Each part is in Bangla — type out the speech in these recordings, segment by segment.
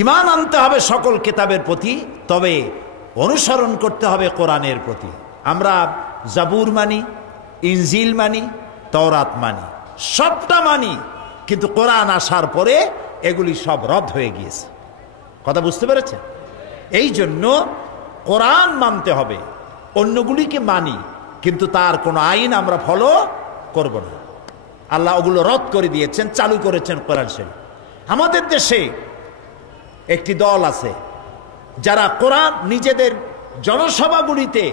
ঈমান আনতে হবে সকল কিতাবের প্রতি, তবে অনুসরণ করতে হবে কোরআনের প্রতি। আমরা জাবুর মানি, ইনজিল মানি, তাওরাত মানি, সবটা মানি, কিন্তু কোরআন আসার পরে এগুলি সব রদ হয়ে গিয়েছে। কথা বুঝতে পেরেছেন? এই জন্য কোরআন মানতে হবে, অন্যগুলিকে মানি, কিন্তু তার কোনো আইন আমরা ফলো করব না। আল্লাহ ওগুলো রদ করে দিয়েছেন, চালু করেছেন কোরআন শরীফ। আমাদের দেশে একটি দল আছে যারা কোরআন নিজেদের জনসভাগুলিতে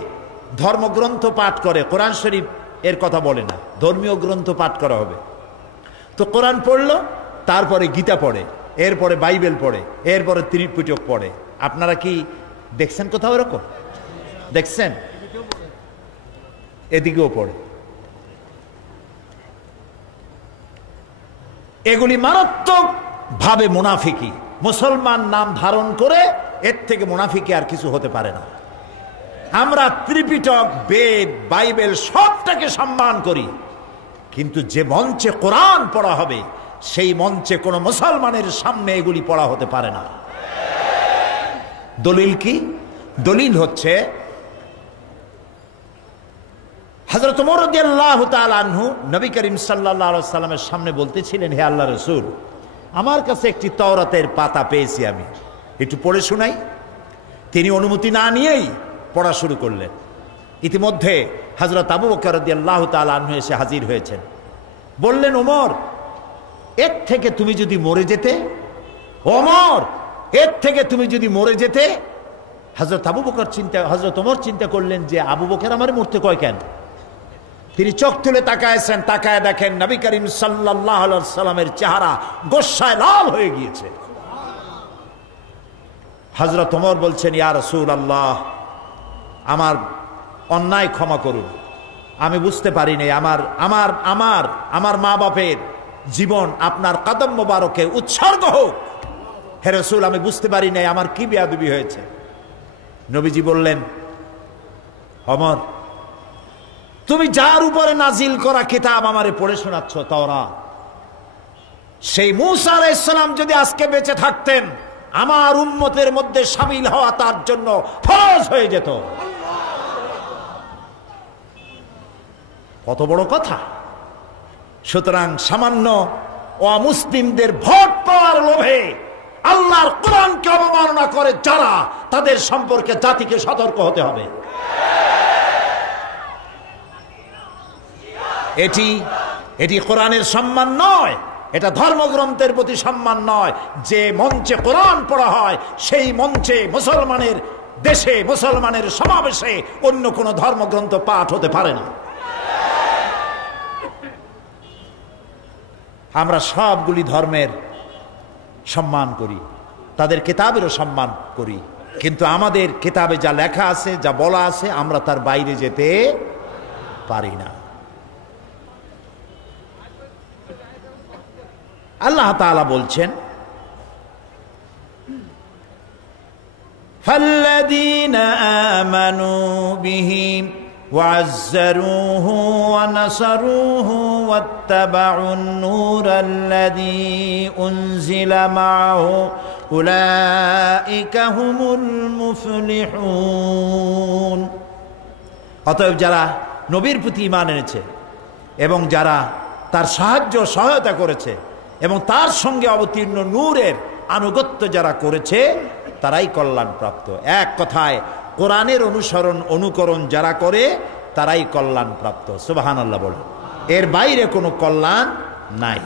ধর্মগ্রন্থ পাঠ করে, কোরআন শরীফ এর কথা বলে না, ধর্মীয় গ্রন্থ পাঠ করা হবে। তো কোরআন পড়লো, তারপরে গীতা পড়ে, এরপরে বাইবেল পড়ে, এরপরে ত্রিপিটক পড়ে। আপনারা কি দেখছেন কোথাও এরকম? দেখছেন? এদিকেও পড়ে। এগুলি মারাত্মক ভাবে মুনাফিকি। মুসলমান নাম ধারণ করে এর থেকে মুনাফিকি আর কিছু হতে পারে না। আমরা ত্রিপিটক, বেদ, বাইবেল সবটাকে সম্মান করি, কিন্তু যে মঞ্চে কোরআন পড়া হবে সেই মঞ্চে কোনো মুসলমানের সামনে এগুলি পড়া হতে পারে না। দলিল কি? দলিল হচ্ছে হযরত ওমর রাদিয়াল্লাহু তাআলা আনহু নবী করিম সাল্লাল্লাহু আলাইহি ওয়াসাল্লামের সামনে বলতেছিলেন, হে আল্লাহর রাসূল, আমার কাছে একটি তাওরাতের পাতা পেয়েছি, আমি একটু পড়ে শোনাই। তিনি অনুমতি না নিয়েই পড়া শুরু করলেন। ইতিমধ্যে হযরত আবু বকর রাদিয়াল্লাহু তাআলা আনহু এসে হাজির হয়েছেন। বললেন, ওমর, এর থেকে তুমি যদি মরে যেতে, ওমর, এর থেকে তুমি যদি মরে যেতে। হযরত ওমর চিন্তা করলেন যে আবু বকর আমার মরতে কয় কেন? তিনি চোখ তুলে তাকায়ছেন, তাকায় দেখেন নবী করিম সাল্লাল্লাহু আলাইহি ওয়াসাল্লামের চেহারা গোস্সায় লাল হয়ে গিয়েছে। হযরত ওমর বলছেন, ইয়া রাসূলুল্লাহ, আমার অন্যায় ক্ষমা করুন, আমি বুঝতে পারিনি, আমার মা বাপের জীবন আপনার কদম মোবারকে উৎসর্গ হোক। হে রাসূল, আমি বুঝতে পারি নাই আমার কি বেয়াদবি হয়েছে। নবীজি বললেন, ওমর, তুমি যার উপরে নাজিল করা কিতাব আমারে পড়ে শোনাচ্ছ, তাওরাত, সেই মূসা আলাইহিস সালাম যদি আজকে বেঁচে থাকতেন, আমার উম্মতের মধ্যে শামিল হওয়া তার জন্য ফরজ হয়ে যেত। কত বড় কথা! সুতরাং সামান্য অমুসলিমদের ভোট পাওয়ার লোভে আল্লাহর কোরআনকে অবমাননা করে যারা, তাদের সম্পর্কে জাতিকে সতর্ক হতে হবে। এটি কোরআনের সম্মান নয়, এটা ধর্মগ্রন্থের প্রতি সম্মান নয়। যে মঞ্চে কোরআন পড়া হয় সেই মঞ্চে মুসলমানের দেশে, মুসলমানের সমাবেশে অন্য কোনো ধর্মগ্রন্থ পাঠ হতে পারে না। আমরা সবগুলি ধর্মের সম্মান করি, তাদের কিতাবেরও সম্মান করি, কিন্তু আমাদের কিতাবে যা লেখা আছে, যা বলা আছে, আমরা তার বাইরে যেতে পারি না। আল্লাহ তাআলা বলছেন, ফাল্লাযীনা আমানু বিহি ওয়া'আজ্জারূহু ওয়া নাসারূহু ওয়াত্তাবাউন নূরাল্লাযী উনজিলা মা'আহু উলাইকা হুমুল মুফলিহুন। অতএব যারা নবীর প্রতি ঈমান এনেছে এবং যারা তার সহায়তা করেছে এবং তার সঙ্গে অবতীর্ণ নূরের আনুগত্য যারা করেছে, তারাই কল্যাণপ্রাপ্ত। এক কথায় কোরআনের অনুকরণ যারা করে তারাই কল্যাণপ্রাপ্ত। সুবহানাল্লাহ বলেন, এর বাইরে কোনো কল্যাণ নাই।